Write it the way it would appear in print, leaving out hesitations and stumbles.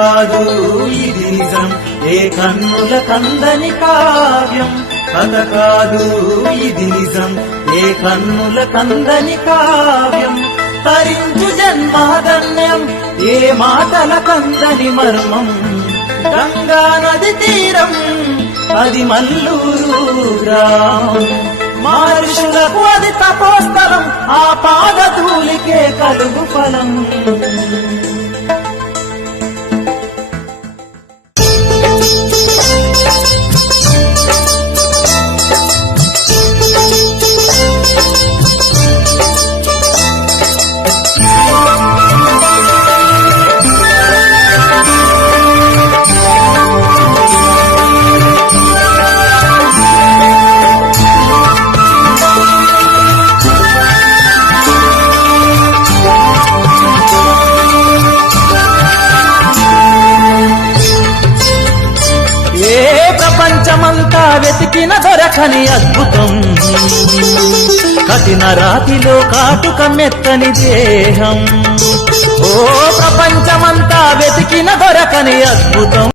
కాదు ఇది నిజం, ఏ కన్నుల కందని కావ్యం. కథ కాదు ఇది నిజం, ఏ కన్నుల కందని కావ్యం. తరించు జన్మధన్యం, ఏ మాటల కందని మర్మం. గంగా నది తీరం, అది మల్లూరు గ్రామం. మహర్షులకు అది తపోస్థలం, ఆ పాదధూళికే కలుగు ఫలం. ప్రపంచమంతా వెతికిన దొరకని అద్భుతం, కఠిన రాతిలో కాటుక మెత్తని దేహం. ఓ ప్రపంచమంతా వెతికిన దొరకని అద్భుతం.